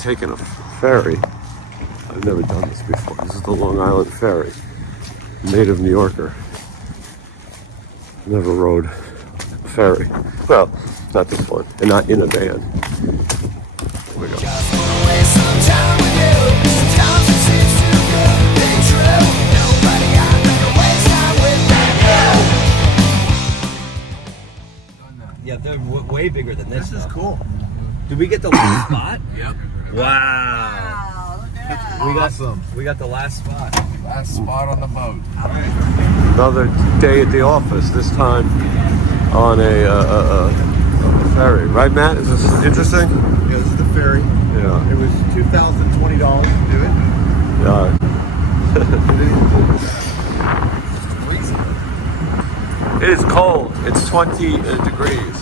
taking a ferry. I've never done this before. This is the Long Island Ferry. Native New Yorker. Never rode a ferry. Well, not this one. And not in a van. Here we go. Yeah, they're way bigger than this. This is cool. Did we get the last spot? Yep. Wow. We got the last spot. Last spot on the boat. Another day at the office. This time on a ferry. Right, Matt? Is this interesting? Yeah, this is the ferry. Yeah. It was $2,020 to do it. Yeah. It is cold. It's 20 degrees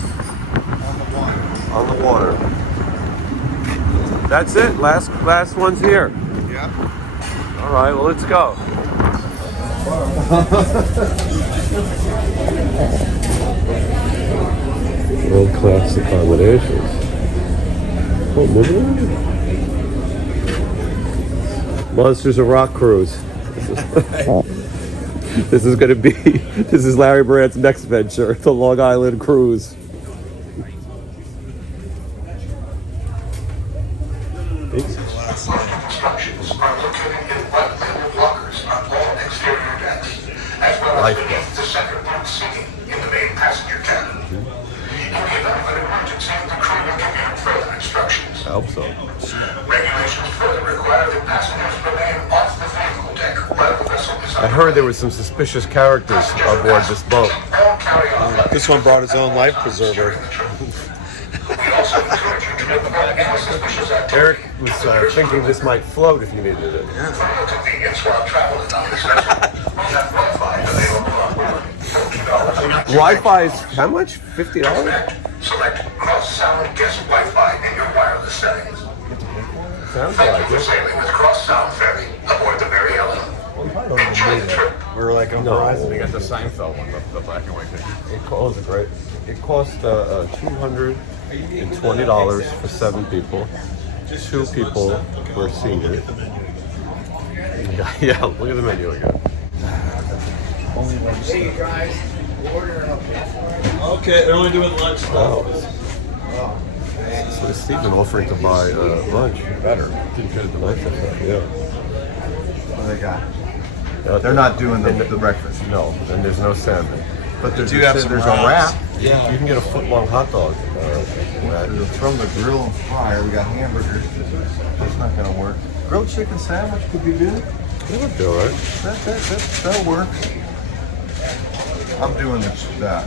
on the water. That's it. Last one's here. Yeah. All right. Well, let's go. World class accommodations. Oh, moving. Monsters of Rock cruise. This is going to be. This is Larry Brandt's next venture, the Long Island cruise. Instructions are located in white label blockers on all exterior decks, as well as beneath the center boat seating in the main passenger cabin. In the event of an emergency, the crew will give you further instructions. I hope so. Regulations further require that passengers remain off the vehicle deck while the vessel is I heard there were some suspicious characters aboard this boat. all carry-on. This one brought its own life preserver. We also encourage you to report any suspicious activity. Eric was thinking this might float if you needed it. For your convenience while traveling on this vessel, we have Wi-Fi available on board. $40. Wi-Fi is how much? $50? Select cross-sound guest Wi-Fi in your wireless settings. Sounds Thank like you for it. sailing with Cross-Sound Ferry aboard the Mary Ellen. Enjoy the trip. We were like on No. Verizon. We got the Seinfeld one, the black and white thing. It cost great. It cost $220 for 7 people. 2 people were seniors. Yeah, look at the menu again. Okay, they're only doing lunch. Wow. So Stephen offering to buy lunch. Better. Didn't fit the lunch. Yeah. What do they got? They're not doing the breakfast. No, and there's no salmon. But there's, do have some there's a wraps. wrap. You can get a foot-long hot dog. From the grill and fryer, we got hamburgers. That's not gonna work. Grilled chicken sandwich could be good. That would be all right. That'll work. I'm doing that.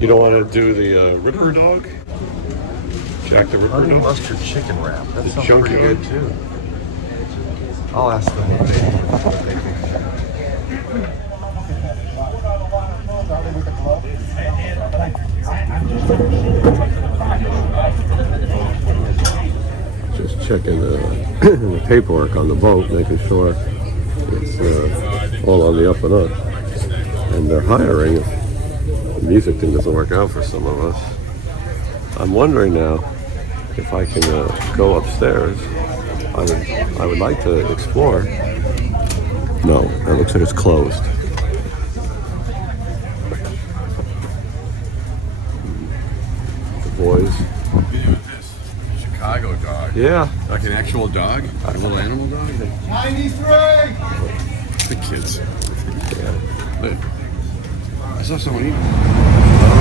You don't want to do the Ripper dog? Jack the Ripper Honey dog? mustard chicken wrap. That The sounds pretty junkyard. good too. I'll ask them what they think. Just checking the paperwork on the boat, making sure it's all on the up and up. And they're hiring if the music thing doesn't work out for some of us. I'm wondering now if I can go upstairs. I would like to explore. No, that looks like it's closed. The boys. Chicago dog. Yeah. Like an actual dog? A little animal dog? 93! The kids. Look. I saw someone eating.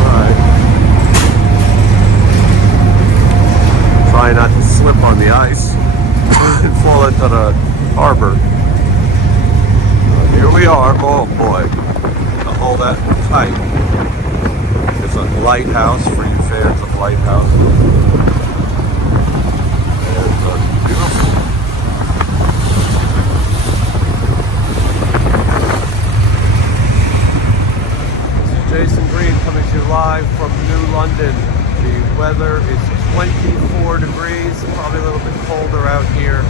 Alright. Try not to slip on the ice and fall into the harbor. Here we are. Oh boy. I'll hold that tight. It's a lighthouse for you fans of lighthouses. It's beautiful. Jason Green coming to you live from New London. The weather is 24 degrees, probably a little bit colder out here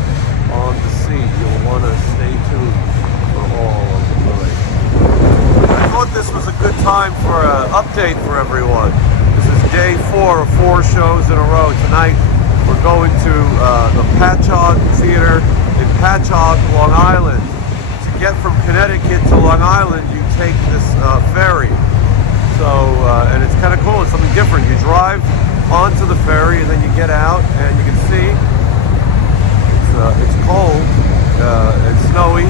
on the sea. You'll want to stay tuned for all of the noise. I thought this was a good time for an update for everyone. This is day 4 of 4 shows in a row. Tonight we're going to the Patchogue Theater in Patchogue, Long Island. To get from Connecticut to Long Island, you take this ferry. So, and it's kind of cool. It's something different. You drive onto the ferry and then you get out and you can see it's cold and snowy,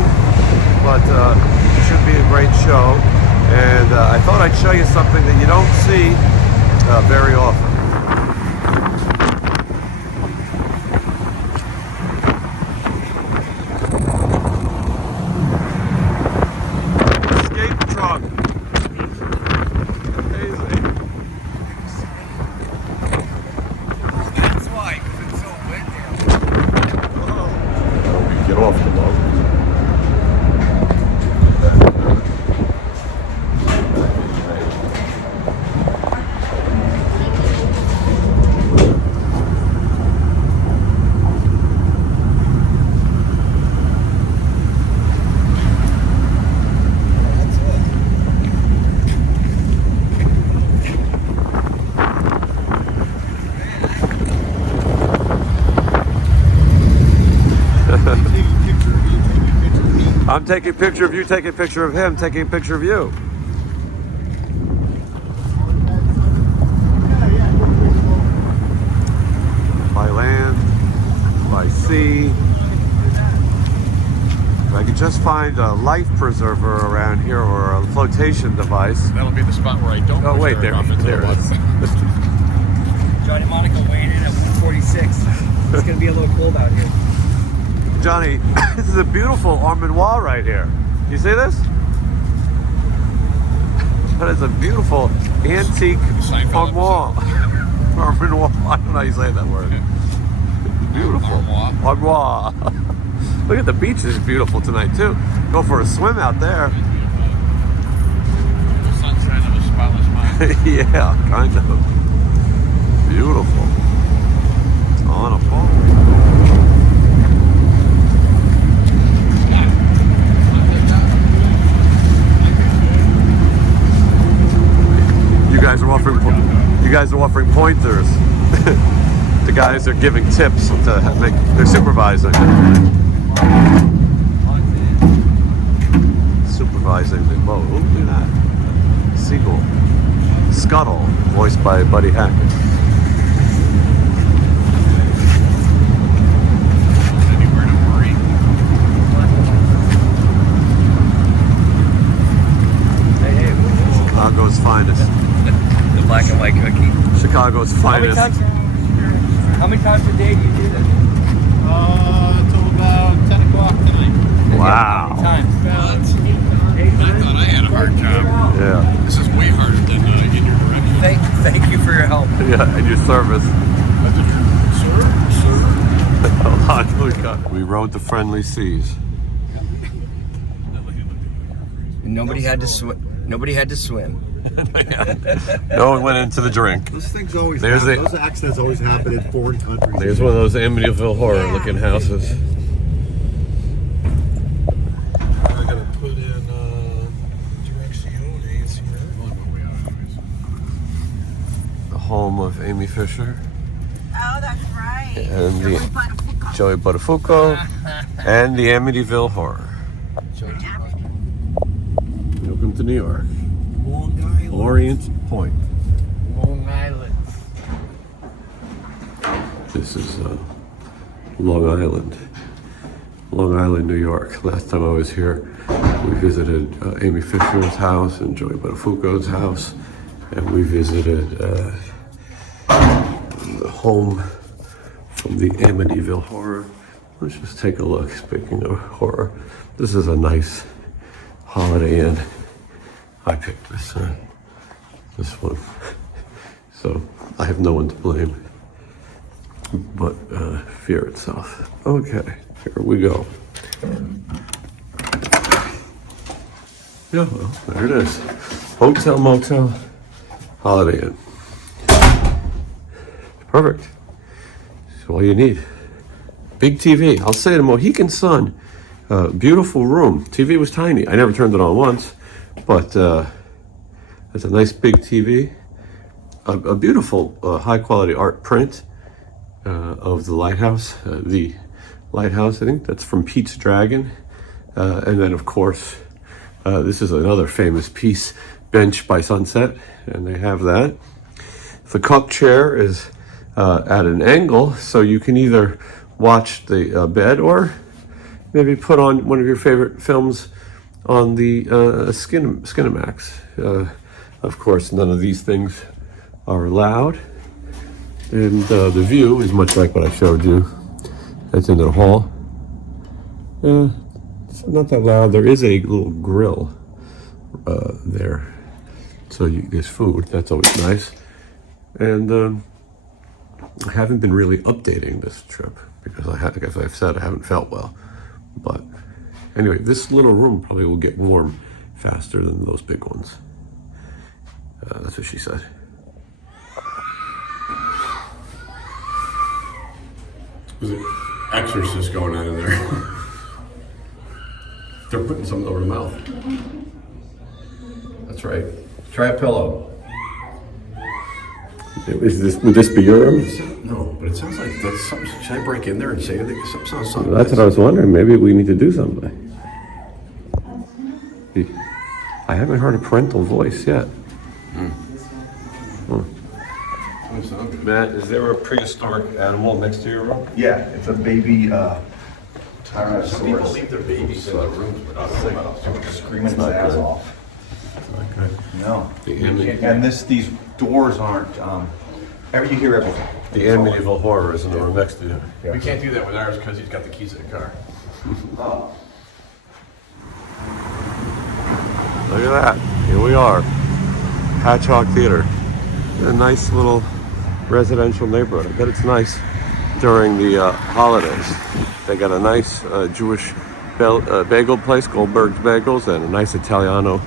but it should be a great show. And I thought I'd show you something that you don't see very often. Escape truck. Amazing. That's why, because it's so windy. Oh, get off the boat. I'm taking a picture of you, taking a picture of him, taking a picture of you. By land, by sea. If I could just find a life preserver around here or a flotation device. That'll be the spot where I don't. Oh wait, there it is. Johnny Monaco weighing in at 146. It's gonna be a little cold out here. Johnny, this is a beautiful armoire right here. You see this? That is a beautiful antique armoire. Armoire. I don't know how you say that word. Beautiful. Armoire. Look at the beach is beautiful tonight too. Go for a swim out there. The sunshine of a spotless mind. Yeah, kind of. Beautiful. On a boat. You guys are offering pointers. The guys are giving tips to make. They're supervising. Supervising the boat. Oh, look at that. Seagull. Scuttle, voiced by Buddy Hackett. Anywhere to worry. Chicago's finest. The black and white cookie. Chicago's finest. How many times a day do you do this? Till about 10 o'clock tonight. Wow. How many times? I thought I had a hard job. Yeah. This is way harder than in your direction. Thank you for your help. Yeah, and your service. Sir. We rode the friendly seas. Nobody had to swim. Nobody had to swim. No one went into the drink. Those things always There's happen. the- Those accidents always happen in foreign countries. There's one of those Amityville horror looking houses. I gotta put in direcciones here. The home of Amy Fisher Oh, that's right. and the Joey Buttafuoco and the Amityville horror. Welcome to New York. Long Island. Orient Point. Long Island. This is Long Island. Long Island, New York. Last time I was here, we visited Amy Fisher's house and Joey Buttafuoco's house, and we visited the home from the Amityville horror. Let's just take a look. Speaking of horror, this is a nice Holiday Inn. I picked this one, so I have no one to blame but fear itself. Okay, here we go. Yeah, well, there it is. Hotel, motel, Holiday Inn. Perfect. That's all you need. Big TV. I'll say the Mohican Sun. Beautiful room. TV was tiny. I never turned it on once, but it's a nice big TV. A beautiful high quality art print. of the lighthouse. The lighthouse, I think that's from Pete's Dragon. And then, of course, this is another famous piece, Bench by Sunset, and they have that. The cup chair is at an angle, so you can either watch the bed or maybe put on one of your favorite films on the Skinemax. Of course, none of these things are allowed. And the view is much like what I showed you. That's into the hall. It's not that loud. There is a little grill there. So there's food. That's always nice. And I haven't been really updating this trip because as I've said, I haven't felt well. But anyway, this little room probably will get warm faster than those big ones. That's what she said. There's an exorcist going on in there. They're putting something over the mouth. That's right. Try a pillow. Would this be your room? No, but it sounds like that's something. Should I break in there and say anything? Something That's what I was wondering. Maybe we need to do something. I haven't heard a parental voice yet. Matt, is there a prehistoric animal next to your room? Yeah, it's a baby Some people Tyrannosaurus. leave their babies in the rooms without Screaming his ass off. Okay. No. The Amityville, And these doors aren't, you hear everything. the Amityville horror is in the room next to you. We can't do that with ours because he's got the keys to the car. Oh. Look at that. Here we are. Patchogue Theater. A nice little residential neighborhood. I bet it's nice during the holidays. They got a nice Jewish bagel place, Goldberg's Bagels, and a nice Italiano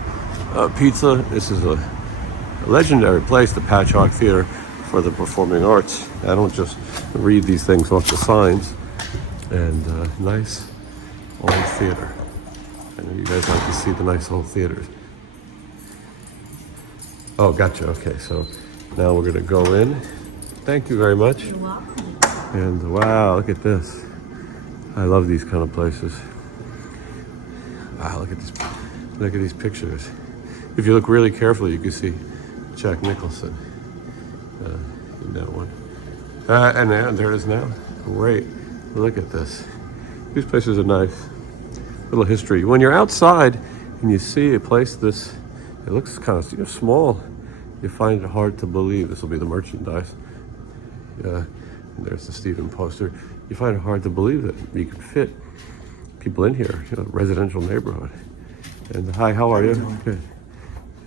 pizza. This is a legendary place, the Patchogue Theater, for the performing arts. I don't just read these things off the signs. And nice old theater. I know you guys like to see the nice old theaters. Oh, gotcha. Okay, so now we're gonna go in. Thank you very much. You're welcome. And wow, look at this. I love these kind of places. Wow, look at these pictures. If you look really carefully, you can see Jack Nicholson in that one. And there it is now. Great. Look at this. These places are nice. Little history. When you're outside and you see a place this, it looks kind of small, you find it hard to believe. This will be the merchandise. And there's the Stephen poster. You find it hard to believe that you can fit people in here, residential neighborhood. And hi, how are you? Good.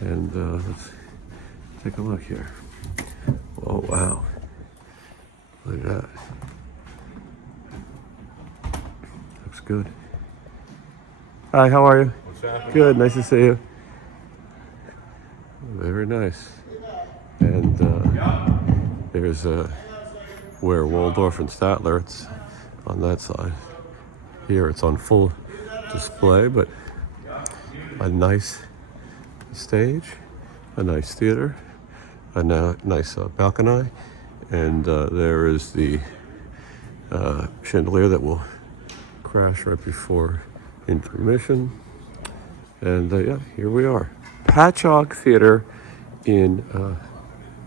And let's take a look here. Oh, wow. Look at that. Looks good. Hi, how are you? What's happening? Good, nice to see you. Very nice. And there's where Waldorf and Statler, it's on that side. Here it's on full display, but a nice stage, a nice theater, a nice balcony, and there is the chandelier that will crash right before intermission. And yeah, here we are. Patchogue Theater in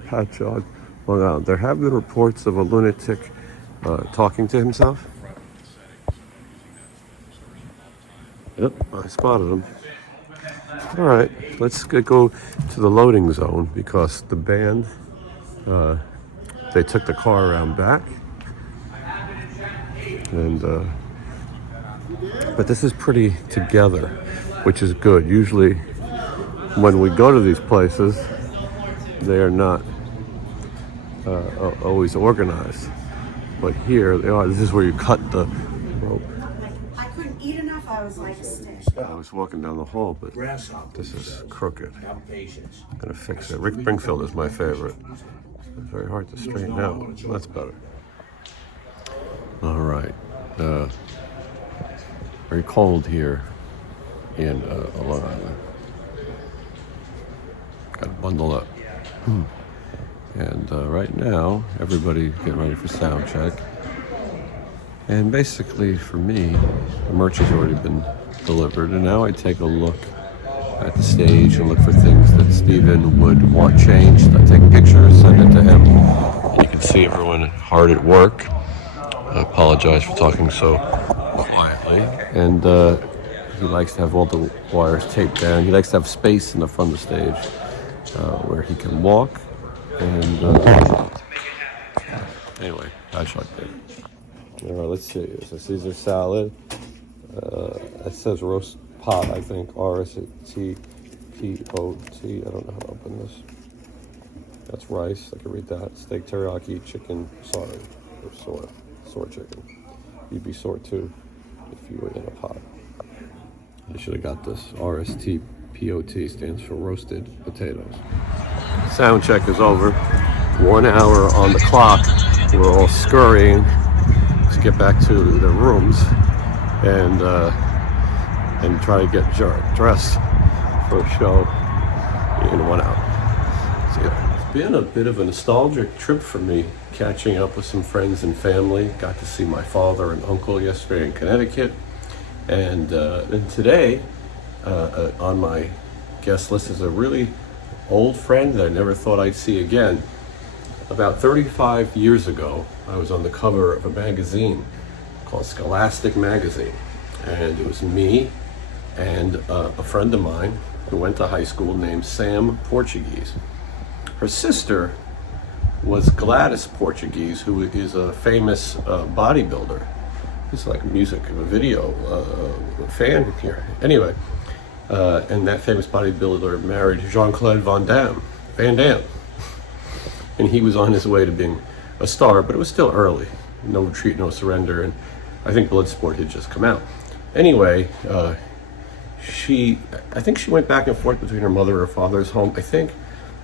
Patchogue, Long Island. There have been reports of a lunatic talking to himself. Yep, I spotted him. All right, let's go to the loading zone because the band, they took the car around back. And but this is pretty together, which is good. Usually when we go to these places, they are not always organized. But here they are. This is where you cut the rope. I couldn't eat enough. I was like, stick. I was walking down the hall, but this is crooked. I'm gonna fix it. Rick Springfield is my favorite. It's very hard to straighten out. That's better. All right. Very cold here in Long Island. Got to bundle up. And right now, everybody's getting ready for sound check. And basically, for me, the merch has already been delivered. And now I take a look at the stage and look for things that Steven would want changed. I take pictures, send it to him. You can see everyone hard at work. I apologize for talking so quietly. And he likes to have all the wires taped down. He likes to have space in the front of the stage where he can walk. And anyway, I shot there. All right, let's see. So Caesar salad. It says roast pot, I think. R-S-T-P-O-T. I don't know how to open this. That's rice. I can read that. Steak teriyaki, chicken, sorry. Or sour chicken. You'd be sore too if you were in a pot. I should have got this. R-S-T-P-O-T stands for roasted potatoes. Sound check is over. 1 hour on the clock. We're all scurrying to get back to the rooms and try to get dressed for a show in 1 hour. So yeah, it's been a bit of a nostalgic trip for me, catching up with some friends and family. Got to see my father and uncle yesterday in Connecticut, and today on my guest list is a really old friend that I never thought I'd see again. About 35 years ago, I was on the cover of a magazine called Scholastic Magazine, and it was me and a friend of mine who went to high school named Sam Portuguese. Her sister was Gladys Portuguese, who is a famous bodybuilder. He's like a music video fan here. Anyway, and that famous bodybuilder married Jean-Claude Van Damme. And he was on his way to being a star, but it was still early. No Retreat, No Surrender, and I think Bloodsport had just come out. Anyway, I think she went back and forth between her mother and her father's home, I think,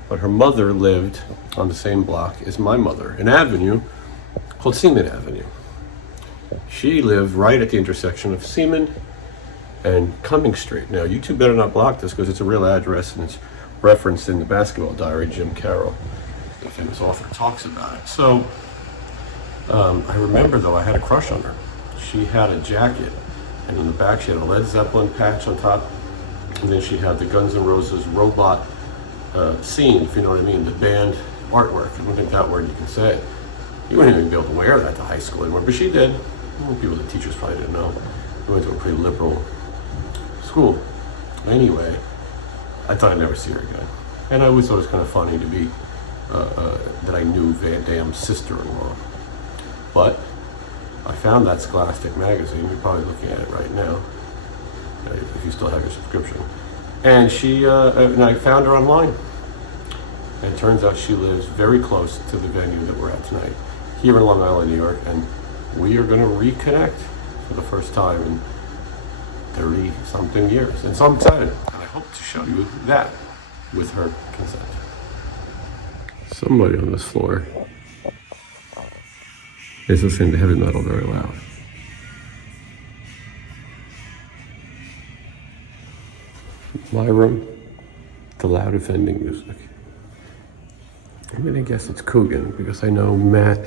but her mother lived on the same block as my mother, an avenue called Seaman Avenue. She lived right at the intersection of Seaman and Cumming Street. Now, you two better not block this because it's a real address and it's referenced in the Basketball Diary. Jim Carroll, the famous author, talks about it. So I remember, though, I had a crush on her. She had a jacket, and in the back she had a Led Zeppelin patch on top, and then she had the Guns N' Roses robot scene, if you know what I mean, the band artwork. I don't think that word you can say it. You wouldn't even be able to wear that to high school anymore, but she did. People, the teachers probably didn't know. We went to a pretty liberal school. Anyway, I thought I'd never see her again. And I always thought it was kind of funny to be, that I knew Van Damme's sister-in-law. But I found that Scholastic magazine. You're probably looking at it right now, if you still have your subscription. And and I found her online. And it turns out she lives very close to the venue that we're at tonight, here in Long Island, New York. And we are going to reconnect for the first time in 30-something years. And so I'm excited. And I hope to show you that with her consent. Somebody on this floor is listening to heavy metal very loud. My room, the loud offending music. I'm gonna guess it's Coogan because I know Matt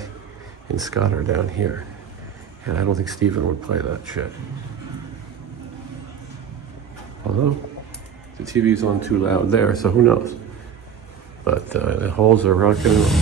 and Scott are down here. And I don't think Steven would play that shit. Although, the TV's on too loud there, so who knows? But the holes are rocking and rolling.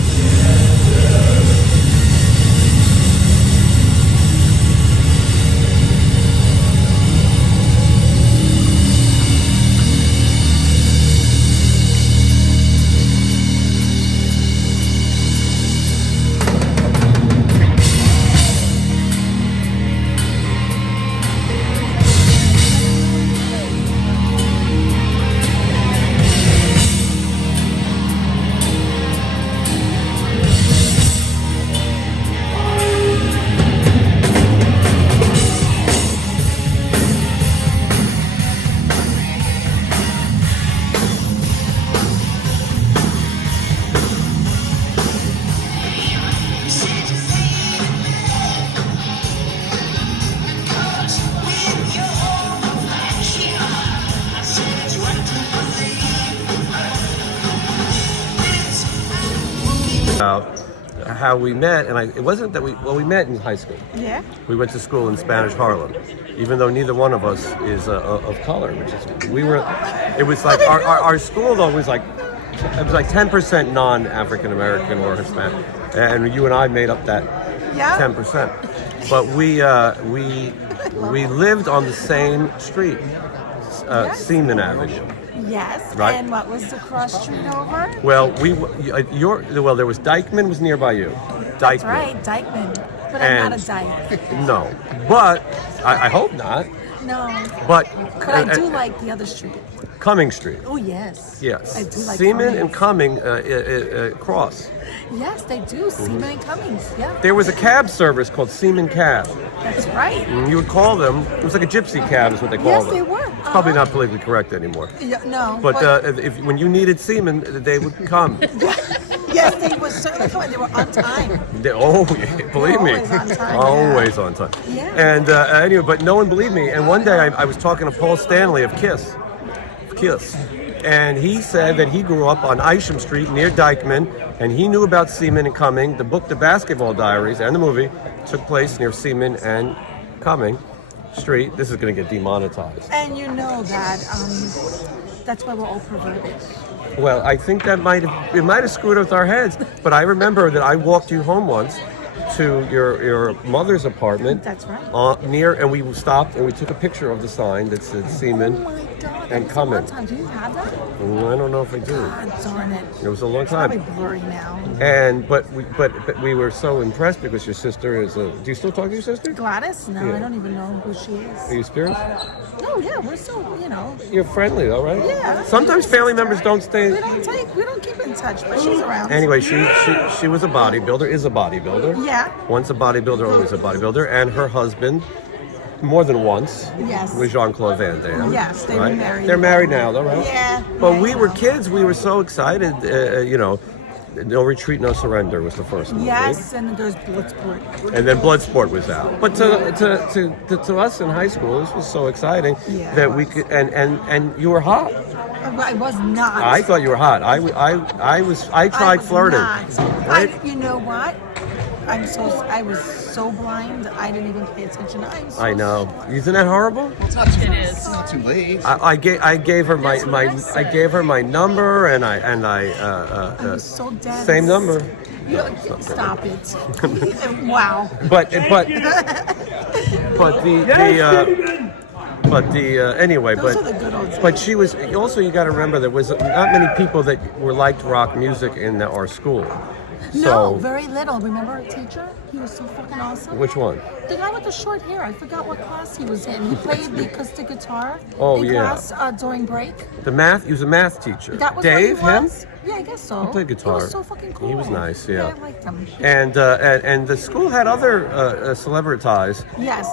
how we met, and it wasn't that we met in high school. Yeah. We went to school in Spanish Harlem, even though neither one of us is of color. It was like our school though was like, it was like 10% non-African American or Hispanic, and you and I made up that 10%. But we lived on the same street, Seaman Avenue. Yes. Right. And what was the cross street over? Well, there was Dykeman was nearby you. Dykeman. That's right, Dykeman. But I'm not a dyke. No, but I hope not. No. But I do like the other street. Cumming Street. Oh, yes. Yes. I do like Seaman Cummings. and Cumming cross. Yes, they do. Seaman and Cummings. Yeah. There was a cab service called Seaman Cab. That's right. And you would call them. It was like a gypsy cab, is what they called them. Yes, they were. It's probably not politically correct anymore. Yeah, no. But when you needed seamen, they would come. Yes, they were certainly coming. They were on time. Believe me, always on time, always on time. Yeah. And anyway, but no one believed me. And one day I was talking to Paul Stanley of Kiss, and he said that he grew up on Isham Street near Dykeman, and he knew about Seaman and Cumming. The book, The Basketball Diaries, and the movie took place near Seaman and Cumming Street. This is going to get demonetized. And you know that that's why we're all perverted. Well, I think that might have screwed with our heads. But I remember that I walked you home once to your mother's apartment. That's right. Near, and we stopped and we took a picture of the sign that said Seaman. Oh my God! And that was Cumming. a long time. Do you have that? I don't know if I do. God darn it! It was a long It's probably time. blurry now. And but we were so impressed because your sister is a. Do you still talk to your sister? Gladys? No, Yeah. I don't even know who she Are is. you serious? No, yeah, we're still, You're friendly though, right? Yeah. Sometimes family members don't stay. we don't keep in touch, but she's around. Anyway, she was a bodybuilder, is a bodybuilder. Yeah. Once a bodybuilder, always a bodybuilder. And her husband, more than once, Yes. was Jean-Claude Van Damme. Yes, they were right? married. They're married now, though, right? Yeah. But yeah, we I were know. kids. We were so excited. No Retreat, No Surrender was the first movie. Yes, and then there's Bloodsport. And then Bloodsport was out. But to us in high school, this was so exciting Yeah, that it we was. could. And you were hot. I was not. I thought you were hot. I tried was flirting. not. Right? You know what? I was so blind. I didn't even pay attention. I know. Isn't that horrible? It's not too late. I gave her I gave her my number and I I was so dense. same number. Stop it. Wow. But anyway, Those are the good old but days. she was also, you got to remember, there was not many people that were liked rock music in our school. No, So very little. Remember our teacher? He was so fucking awesome. which one? The guy with the short hair. I forgot what class he was in. He played the acoustic guitar Oh, in yeah. class during break. He was a math teacher. That was Dave, what he him? was? Yeah, I guess so. He played guitar. He was so fucking cool. He was nice, yeah. I liked him. And the school had other celebrities. Yes.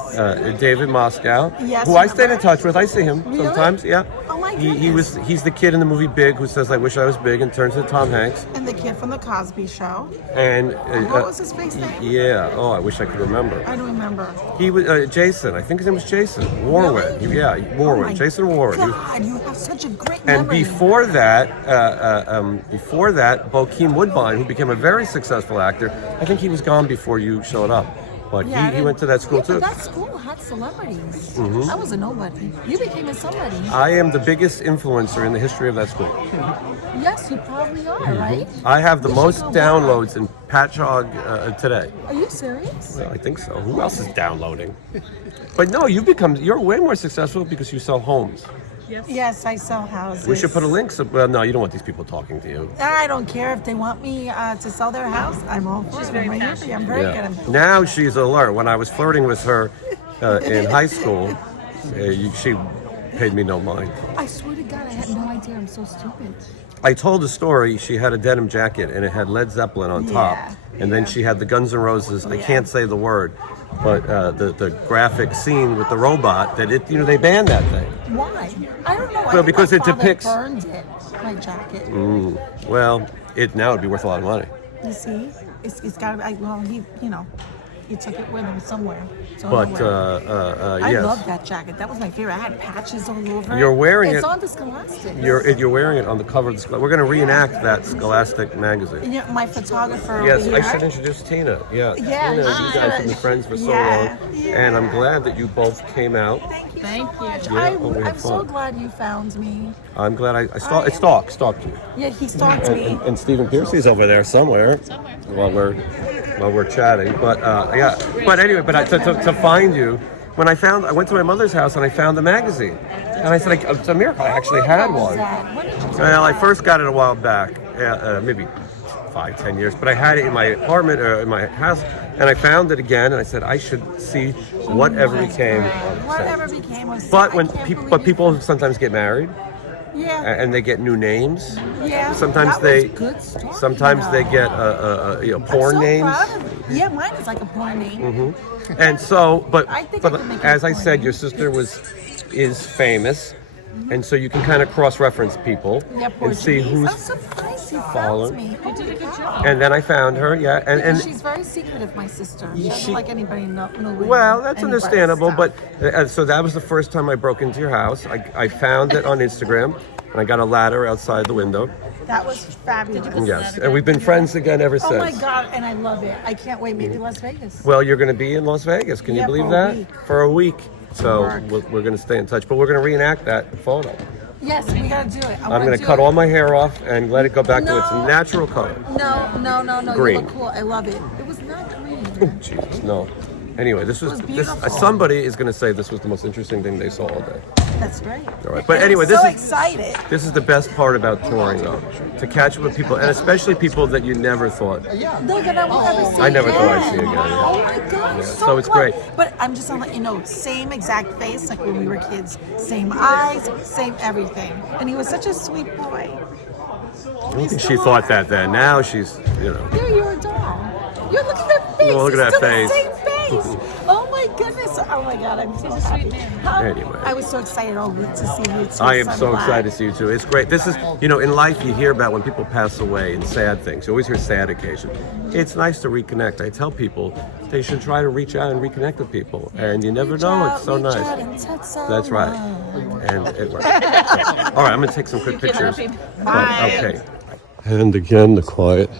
David Moscow, Yes, who I remember? stayed in touch with. I see him Really? sometimes. Yeah. Oh my He's the kid in the movie Big who says, "I wish I was big," and turns into Tom Hanks. And the kid from the Cosby Show. And What was his face name? yeah. Oh, I wish I could remember. I don't remember. He was Jason. I think his name was Jason Warwick. Really? Yeah, Warwick. Oh my Jason Warwick. He was- God, you have such a great And memory. before that, Bokeem Woodbine, who became a very successful actor, I think he was gone before you showed up. But Yeah, I he didn't- went to that school yeah, too. But that school had celebrities. I was a nobody. You became a somebody. I am the biggest influencer in the history of that school. Yes, you probably are, right? I have the You should most go downloads in Patchogue today. Are you serious? Well, I think so. Who else is downloading? But no, you're way more successful because you sell homes. Yes, I sell houses. We should put a link. Well, no, you don't want these people talking to you. I don't care if they want me to sell their house. I'm all for it. I'm right here for you. I'm very good. I'm Now she's alert. When I was flirting with her in high school, she paid me no mind. I swear to God, I had no idea. I'm so stupid. I told the story. She had a denim jacket and it had Led Zeppelin on top, Yeah, and then she had the Guns N' Roses. I can't say the word, but the graphic scene with the robot that they banned that thing. Why? I don't know. I Well, think because my it father depicts- burned it, my jacket. Well, now it'd be worth a lot of money. You see, it's got to be. Well, he took it with him somewhere. So But I yes, love that jacket. That was my favorite. I had patches all over it. You're wearing it's it- on the Scholastic. you're wearing it on the cover of the Scholastic. We're going to reenact that Scholastic magazine. Yeah, my photographer Yes, over I here. should introduce Tina. Yeah, Yeah, Tina, you you guys should. have been friends for so Yeah, long, yeah. and I'm glad that you both came out. Thank you Thank so you. much. Yeah, oh, we had I'm so fun. glad you found me. I'm glad I am. stalked you. Yeah, he stalked me. And Stephen Piercy's over there somewhere while we're chatting. But yeah. But anyway, to find you, when I went to my mother's house and I found the magazine, and I said, it's a miracle. I actually had What was one. that? When did you do Well, I that? first got it a while back, maybe 5-10 years. But I had it in my apartment or in my house, and I found it again, and I said I should see whatever became of it. Whatever became of But I when can't people, believe people sometimes get married yeah, and they get new names. yeah. Sometimes that they, was good story, sometimes they though. get I'm porn so names. proud of you. Yeah, mine is like a porn name. And so, but I think I could make it as a I porn said, name. your sister is famous, and so you can kind of cross-reference people Yeah, and see Portuguese. who's. I'm surprised you following. found me. You did a good job. And then I found her, yeah, and She's very secretive, my sister. She She- doesn't like anybody knowing. well, that's anybody's understandable. stuff. But so that was the first time I broke into your house. I found it on Instagram, and I got a ladder outside the window. that was fabulous. Yes, and we've been friends again ever Oh since. my God, and I love it. I can't wait. Maybe Las Vegas. Well, you're going to be in Las Vegas. Can you Yeah, believe for a that? week. For a week. So Work. we're going to stay in touch, but we're going to reenact that photo. Yes, we gotta do it. I'm going to cut all my hair off and let it go back to its No. natural color. No. Green. You look cool. I love it. It was not green. Jesus, no. Anyway, this was beautiful. somebody is going to say this was the most interesting thing they saw all day. That's great. All right, but And anyway, I'm this so is- excited. This is the best part about touring, though, to catch up with people, and especially people that you never thought. No, that I will ever see I never again. thought I'd see again, yeah. Oh my God, I'm so so it's glad. great. But I'm just gonna let you know, same exact face like when we were kids, same eyes, same everything. And he was such a sweet boy. I don't think she thought that then. Now she's, you know. Yeah, you're a doll. You're looking at that face. Well, look at It's that still face. the same face. Oh my goodness. Oh my God, I'm so happy. Anyway. I was so excited all week to see you too. I am I'm so glad. excited to see you too. It's great. This is, you know, in life you hear about when people pass away and sad things. You always hear sad occasions. It's nice to reconnect. I tell people they should try to reach out and reconnect with people. And you never Reach know. out, It's so reach nice. out and touch That's right. someone. And it works. All right, I'm going to take some quick pictures. Bye. Okay. And again, the quiet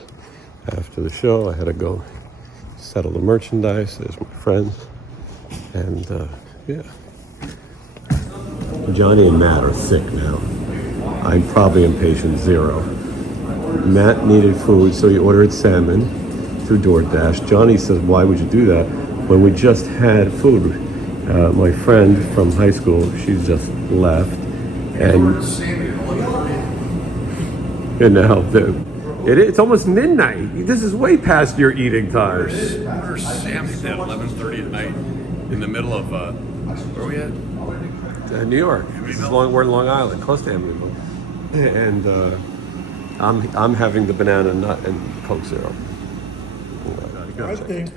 after the show. I had to go settle the merchandise. There's my friend. And yeah. Johnny and Matt are sick now. I'm probably in patient 0. Matt needed food, so he ordered salmon through DoorDash. Johnny says, why would you do that when we just had food? My friend from high school, she's just left. And now it's almost midnight. This is way past your eating time. Order salmon at 11:30 at night in the middle of where are we at? New York. We're in Long Island, close to Amityville. And I'm having the banana nut and Coke Zero. I think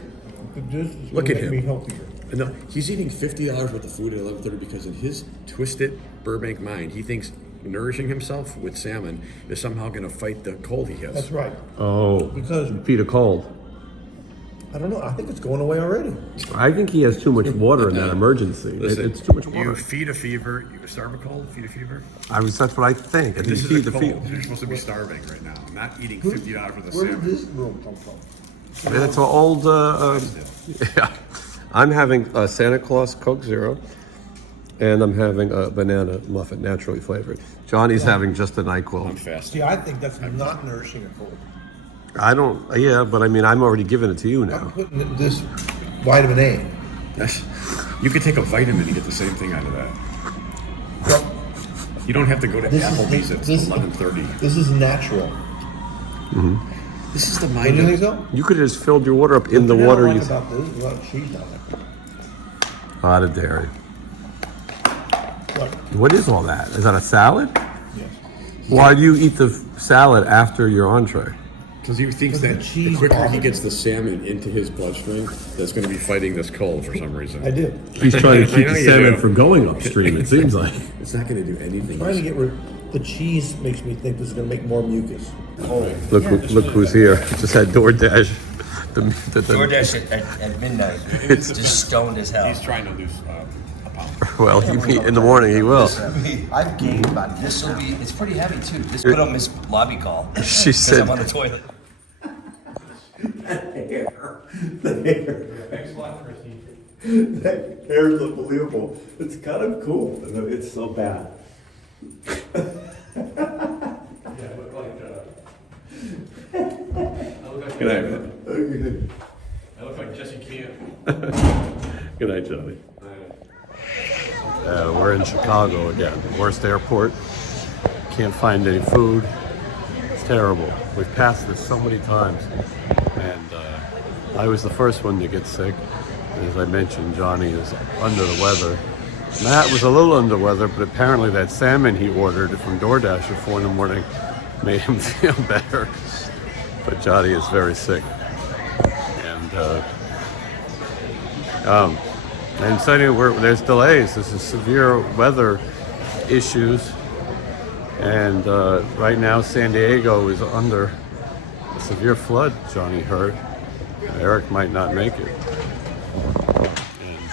that this is Look going at to make him. me healthier. No, he's eating $50 worth of food at 11:30 because in his twisted Burbank mind, he thinks nourishing himself with salmon is somehow going to fight the cold he has. That's right. Oh, Because feet are cold. I don't know. I think it's going away already. I think he has too much water in that emergency. Listen, It's too much You water. feed a fever, you starve a cold, feed a fever. That's what I think. I think This you is feed a the cold. feet. You're supposed to be starving right now. I'm not eating $50 worth of Where did salmon. this room come from? That's an old. Yeah. I'm having a Santa Claus Coke Zero, and I'm having a banana muffin, naturally flavored. Johnny's having just a NyQuil. I'm fasting. See, I think that's not nourishing at all. I don't. Yeah, but I mean, I'm already giving it to you I'm now. putting in this vitamin A. You could take a vitamin and get the same thing out of that. Well, You don't have to go to This is- Applebee's at this- 11:30. this is natural. This is the Don't mind you think of... so? You could have just filled your water up in the You know water. what I You like about this? There's a lot of cheese down there. out of dairy. What? What is all that? Is that a salad? Yes. Why do you eat the salad after your entree? Because he thinks Because the that the cheese quicker he bothers gets the salmon into his bloodstream, that's going to be fighting this cold for some reason. I do. He's trying to I keep know the you salmon do. from going upstream. It seems like. It's not going to do anything. Trying to get rid. The cheese makes me think this is going to make more mucus. Look who's here. Just had DoorDash DoorDash at midnight. It's just stoned as hell. He's trying to lose a pound. Well, in the morning he will. I've gained about this. Will be. It's pretty heavy too. This put on Miss Lobby call. She 'Cause said- I'm on the toilet. That hair is unbelievable. It's kind of cool. It's so bad. Good night, man. I look like Jesse Camp. Good night, Johnny. We're in Chicago again. Worst airport. Can't find any food. It's terrible. We've passed this so many times. And I was the first one to get sick. As I mentioned, Johnny is under the weather. Matt was a little under the weather, but apparently that salmon he ordered from DoorDash at 4 in the morning made him feel better. But Johnny is very sick. And so anyway, there's delays. This is severe weather issues. And right now San Diego is under a severe flood, Johnny heard. Eric might not make it.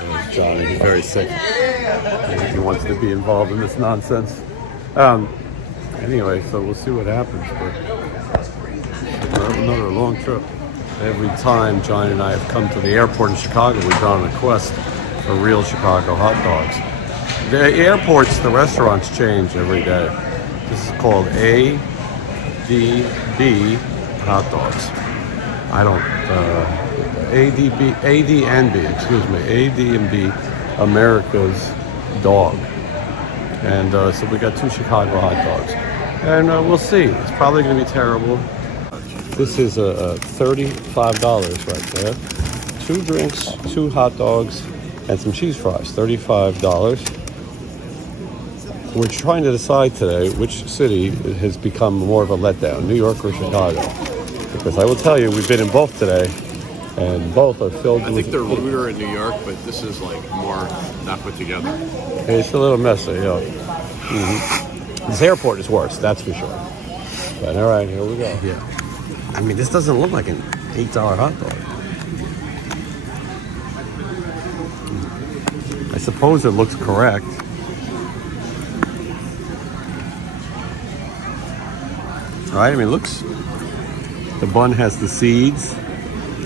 And Johnny is very sick. And he wants to be involved in this nonsense. Anyway, so we'll see what happens. But another long trip. Every time Johnny and I have come to the airport in Chicago, we've gone on a quest for real Chicago hot dogs. The airports, the restaurants change every day. This is called ADB hot dogs. I don't, AD&B, excuse me, AD&B, America's Dog. And so we got 2 Chicago hot dogs. And we'll see, it's probably gonna be terrible. This is $35 right there. 2 drinks, 2 hot dogs, and some cheese fries, $35. We're trying to decide today which city has become more of a letdown, New York or Chicago. Because I will tell you, we've been in both today, and both are filled with... I think they're ruder in New York, but this is like more not put together. It's a little messy, yeah. This airport is worse, that's for sure. But all right, here we go. Yeah. I mean, this doesn't look like an $8 hot dog. I suppose it looks correct. All right, I mean, it looks... The bun has the seeds.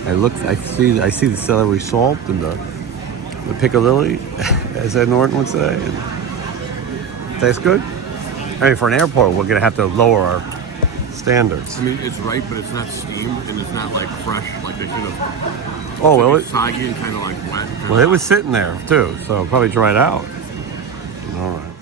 I see the celery salt and the piccalilli, as Ed Norton would say. And tastes good. I mean, for an airport, we're gonna have to lower our standards. I mean, it's ripe, but it's not steamed, and it's not like fresh, like they should have. Oh, well, it's soggy and kind of like wet. Well, it was sitting there too, so probably dried out. All right.